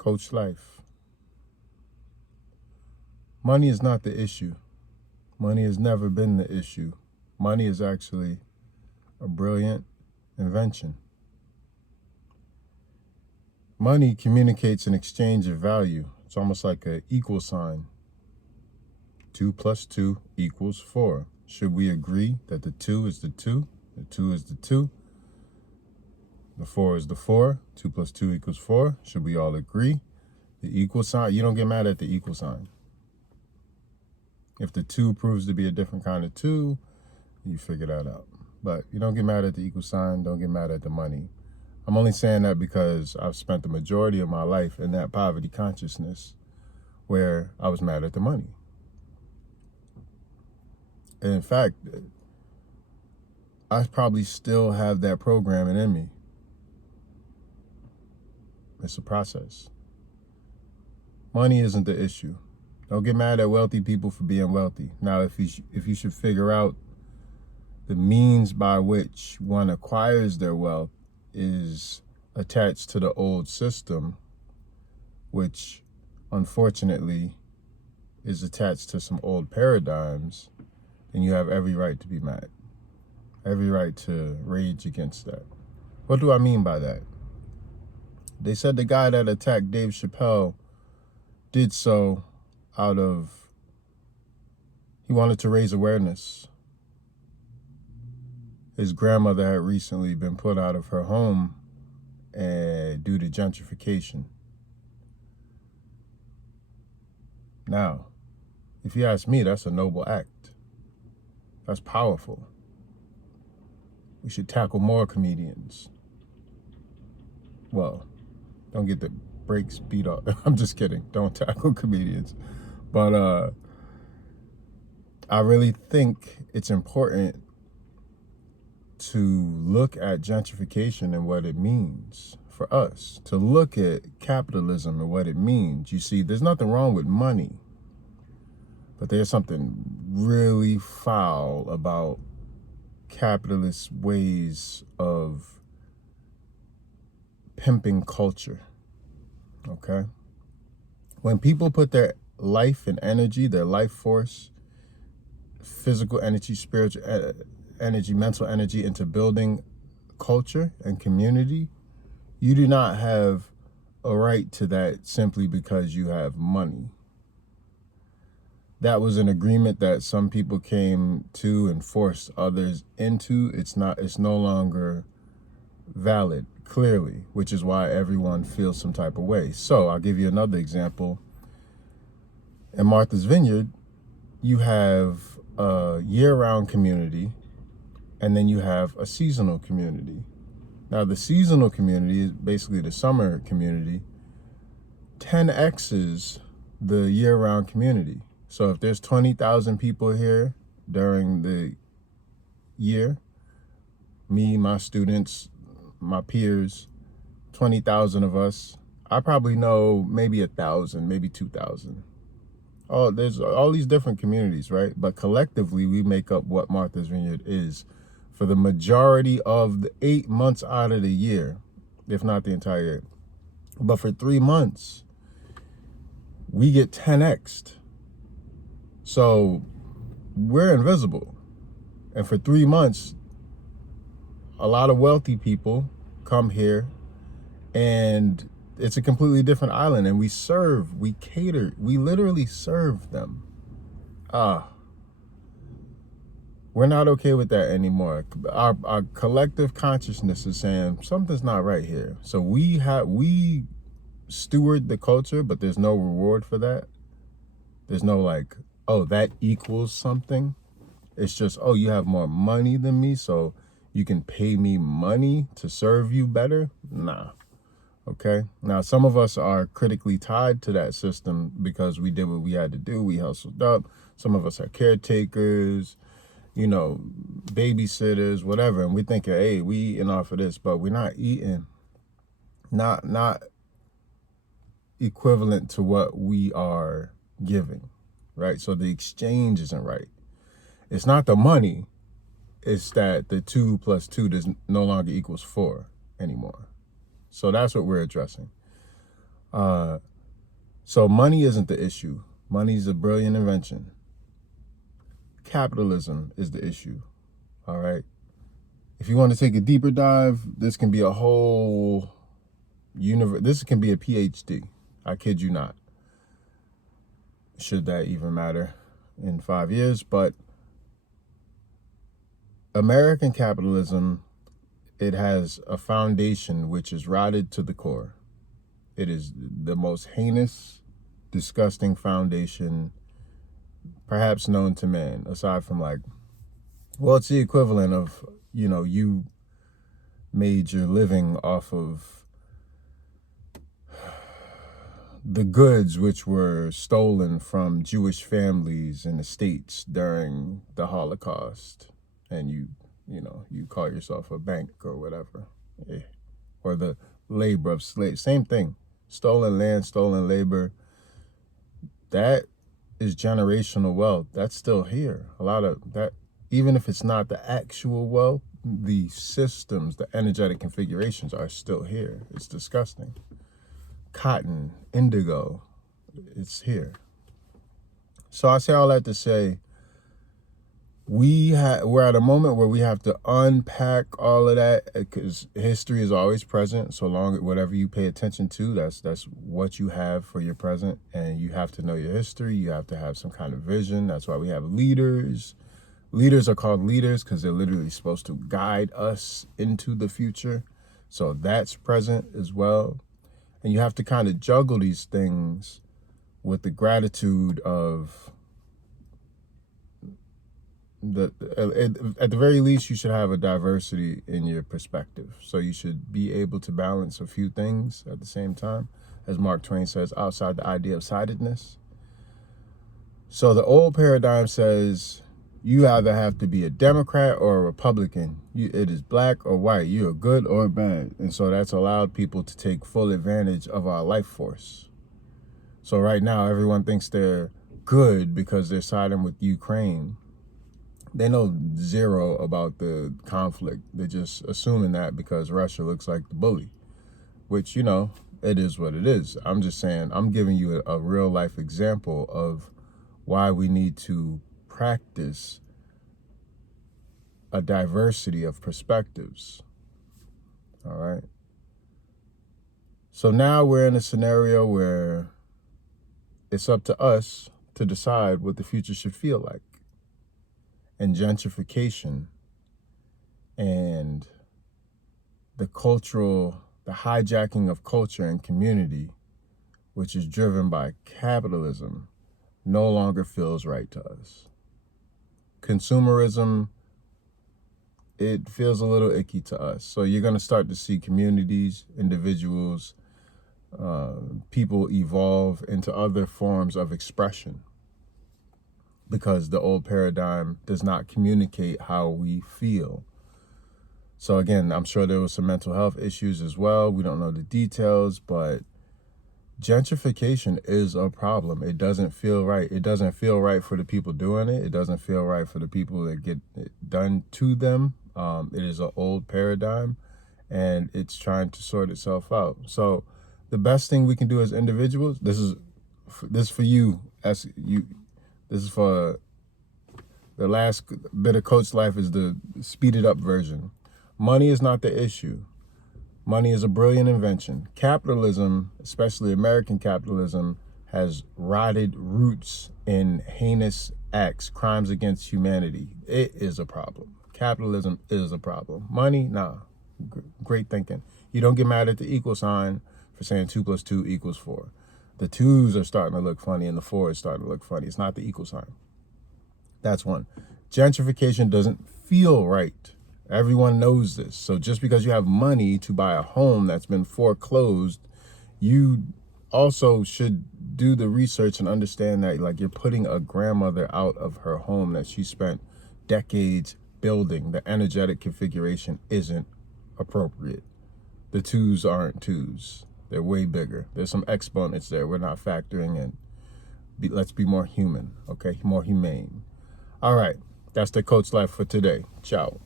Coach Life. Money is not the issue. Money has never been the issue. Money is actually a brilliant invention. Money communicates an exchange of value. It's almost like an equal sign. 2 plus 2 equals 4. Should we agree that the 2 is the 2, the 2 is the 2, the 4 is the 4, 2 plus 2 equals 4? Should we all agree? The equal sign, you don't get mad at the equal sign. If the 2 proves to be a different kind of 2, you figure that out. But you don't get mad at the equal sign, don't get mad at the money. I'm only saying that because I've spent the majority of my life in that poverty consciousness where I was mad at the money. And in fact, I probably still have that programming in me. It's a process. Money isn't the issue. Don't get mad at wealthy people for being wealthy. Now, if you should figure out the means by which one acquires their wealth is attached to the old system, which unfortunately is attached to some old paradigms, then you have every right to be mad. Every right to rage against that. What do I mean by that? They said the guy that attacked Dave Chappelle did so out of, he wanted to raise awareness. His grandmother had recently been put out of her home due to gentrification. Now, if you ask me, that's a noble act. That's powerful. We should tackle more comedians. Well, don't get the brakes beat off. I'm just kidding. Don't tackle comedians. But I really think it's important to look at gentrification and what it means for us, to look at capitalism and what it means. You see, there's nothing wrong with money, but there's something really foul about capitalist ways of pimping culture, okay? When people put their life and energy, their life force, physical energy, spiritual energy, mental energy into building culture and community, you do not have a right to that simply because you have money. That was an agreement that some people came to and forced others into. It's no longer valid, clearly, which is why everyone feels some type of way. So I'll give you another example. In Martha's Vineyard, you have a year-round community, and then you have a seasonal community. Now, the seasonal community is basically the summer community, 10x's the year-round community. So if there's 20,000 people here during the year, me, my students, my peers, 20,000 of us, I probably know maybe 1,000, maybe 2,000. Oh, there's all these different communities, right? But collectively, we make up what Martha's Vineyard is for the majority of the 8 months out of the year, if not the entire year. But for 3 months, we get 10x'd. So we're invisible. And for 3 months, a lot of wealthy people come here, and it's a completely different island, and we serve, we cater, we literally serve them. We're not okay with that anymore. Our collective consciousness is saying something's not right here. So we steward the culture, but there's no reward for that. There's no like, oh, that equals something. It's just, oh, you have more money than me, so you can pay me money to serve you better? Nah. Okay? Now, some of us are critically tied to that system because we did what we had to do. We hustled up. Some of us are caretakers, you know, babysitters, whatever. And we're thinking, hey, we eating off of this, but we're not eating. Not equivalent to what we are giving, right? So the exchange isn't right. It's not the money. It's that the 2 plus 2 no longer equals 4 anymore. So that's what we're addressing. So money isn't the issue. Money's a brilliant invention. Capitalism is the issue. All right. If you want to take a deeper dive, this can be a whole universe. This can be a PhD. I kid you not. Should that even matter in 5 years? But American capitalism, it has a foundation which is rotted to the core. It is the most heinous, disgusting foundation perhaps known to man, aside from it's the equivalent of, you made your living off of the goods which were stolen from Jewish families in the States during the Holocaust, and you call yourself a bank or whatever, or the labor of slaves. Same thing. Stolen land, stolen labor. That is generational wealth. That's still here. A lot of that, even if it's not the actual wealth, the systems, the energetic configurations are still here. It's disgusting. Cotton, indigo, it's here. So I say all that to say, we're at a moment where we have to unpack all of that, because history is always present. So long, whatever you pay attention to, that's what you have for your present. And you have to know your history. You have to have some kind of vision. That's why we have leaders. Leaders are called leaders because they're literally supposed to guide us into the future. So that's present as well. And you have to kind of juggle these things with the gratitude of at the very least, you should have a diversity in your perspective. So you should be able to balance a few things at the same time, as Mark Twain says, outside the idea of sidedness. So the old paradigm says you either have to be a Democrat or a Republican. It is black or white. You're good or bad. And so that's allowed people to take full advantage of our life force. So right now, everyone thinks they're good because they're siding with Ukraine. They know zero about the conflict. They're just assuming that because Russia looks like the bully, which, it is what it is. I'm just saying, I'm giving you a real life example of why we need to practice a diversity of perspectives. All right. So now we're in a scenario where it's up to us to decide what the future should feel like. And gentrification and the hijacking of culture and community, which is driven by capitalism, no longer feels right to us. Consumerism, it feels a little icky to us. So you're going to start to see communities, individuals, people evolve into other forms of expression, because the old paradigm does not communicate how we feel. So again, I'm sure there was some mental health issues as well. We don't know the details, but gentrification is a problem. It doesn't feel right. It doesn't feel right for the people doing it. It doesn't feel right for the people that get it done to them. It is an old paradigm, and it's trying to sort itself out. So the best thing we can do as individuals, this is for you, as you. This is for the last bit of Coachlife, is the speeded up version. Money is not the issue. Money is a brilliant invention. Capitalism, especially American capitalism, has rotted roots in heinous acts, crimes against humanity. It is a problem. Capitalism is a problem. Money, nah. Great thinking. You don't get mad at the equal sign for saying 2 + 2 = 4. The 2s are starting to look funny and the 4 is starting to look funny. It's not the equal sign. That's one. Gentrification doesn't feel right. Everyone knows this. So just because you have money to buy a home that's been foreclosed, you also should do the research and understand that you're putting a grandmother out of her home that she spent decades building. The energetic configuration isn't appropriate. The 2s aren't 2s. They're way bigger. There's some exponents there we're not factoring in. Let's be more human, okay? More humane. All right. That's the Coach Life for today. Ciao.